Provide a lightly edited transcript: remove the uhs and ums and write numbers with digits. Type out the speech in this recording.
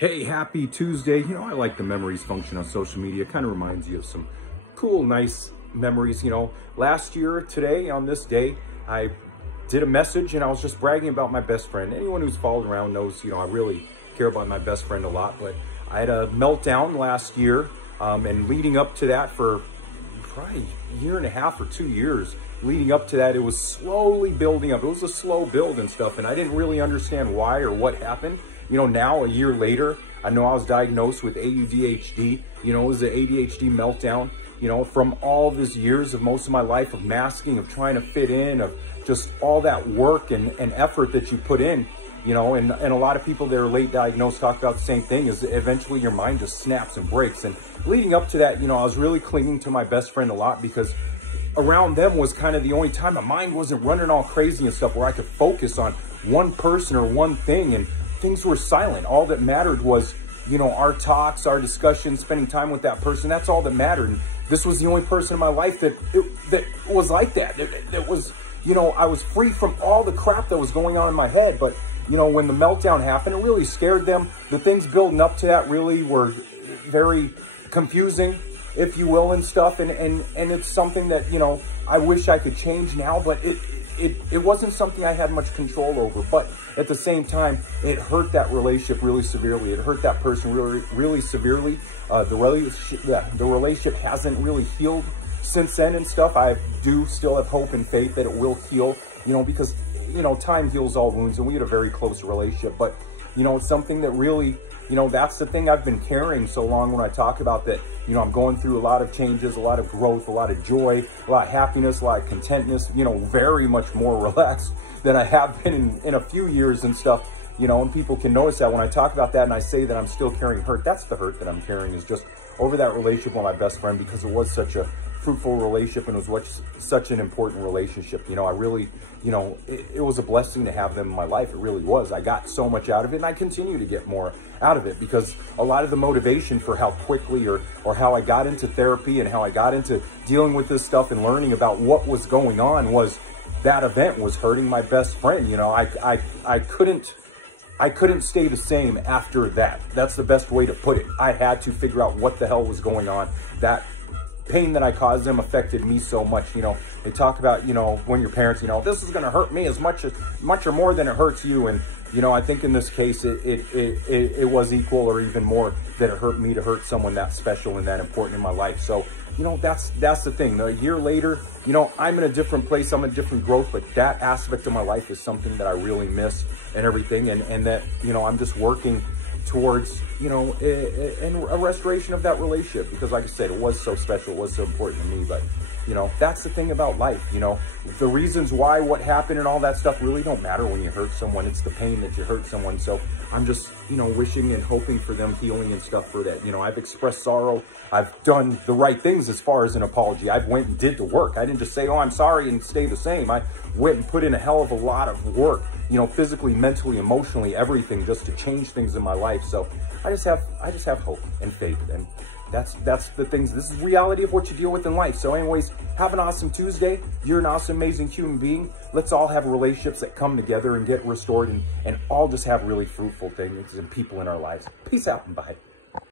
Hey, happy Tuesday. You know, I like the memories function on social media. It kind of reminds you of some cool, nice memories. You know, last year, today, on this day, I did a message and I was just bragging about my best friend. Anyone who's followed around knows, you know, I really care about my best friend a lot. But I had a meltdown last year, and leading up to that for probably a year and a half or 2 years, leading up to that, it was slowly building up. It was a slow build and stuff, and I didn't really understand why or what happened. You know, now, a year later, I know I was diagnosed with ADHD. You know, it was an ADHD meltdown, you know, from all these years of most of my life of masking, of trying to fit in, of just all that work and effort that you put in, you know, and a lot of people that are late diagnosed talk about the same thing, is eventually your mind just snaps and breaks. And leading up to that, you know, I was really clinging to my best friend a lot, because around them was kind of the only time my mind wasn't running all crazy and stuff, where I could focus on one person or one thing, and things were silent. All that mattered was, you know, our talks, our discussions, spending time with that person. That's all that mattered. And this was the only person in my life that was like that. That was, you know, I was free from all the crap that was going on in my head. But, you know, when the meltdown happened, it really scared them. The things building up to that really were very confusing, if you will, and stuff. And it's something that, you know, I wish I could change now, but it wasn't something I had much control over. But at the same time, it hurt that relationship really severely. It hurt that person really, really severely. The relationship hasn't really healed since then and stuff. I do still have hope and faith that it will heal, you know, because, you know, time heals all wounds, and we had a very close relationship. But, you know, it's something that really, you know, that's the thing I've been carrying so long when I talk about that. You know, I'm going through a lot of changes, a lot of growth, a lot of joy, a lot of happiness, a lot of contentness, you know, very much more relaxed than I have been in a few years and stuff, you know, and people can notice that when I talk about that and I say that I'm still carrying hurt. That's the hurt that I'm carrying, is just over that relationship with my best friend, because it was such a fruitful relationship, and it was such an important relationship. You know, I really, you know, it was a blessing to have them in my life. It really was. I got so much out of it, and I continue to get more out of it, because a lot of the motivation for how quickly or how I got into therapy and how I got into dealing with this stuff and learning about what was going on was that event was hurting my best friend. You know, I couldn't stay the same after that. That's the best way to put it. I had to figure out what the hell was going on. That pain that I caused them affected me so much. You know, they talk about, you know, when your parents, you know, this is going to hurt me as much or more than it hurts you. And, you know, I think in this case, it was equal or even more that it hurt me to hurt someone that special and that important in my life. So, you know, that's the thing. A year later, you know, I'm in a different place. I'm in different growth, but that aspect of my life is something that I really miss and everything. And that, you know, I'm just working towards, you know, a restoration of that relationship, because like I said, it was so special, it was so important to me. But, you know, that's the thing about life. You know, the reasons why, what happened and all that stuff really don't matter when you hurt someone. It's the pain that you hurt someone. So I'm just, you know, wishing and hoping for them healing and stuff for that. You know, I've expressed sorrow. I've done the right things as far as an apology. I went and did the work. I didn't just say, oh, I'm sorry, and stay the same. I went and put in a hell of a lot of work, you know, physically, mentally, emotionally, everything, just to change things in my life. So I just have hope and faith, and that's the things. This is reality of what you deal with in life. So anyways, have an awesome Tuesday. You're an awesome, amazing human being. Let's all have relationships that come together and get restored, and all just have really fruitful things and people in our lives. Peace out and bye.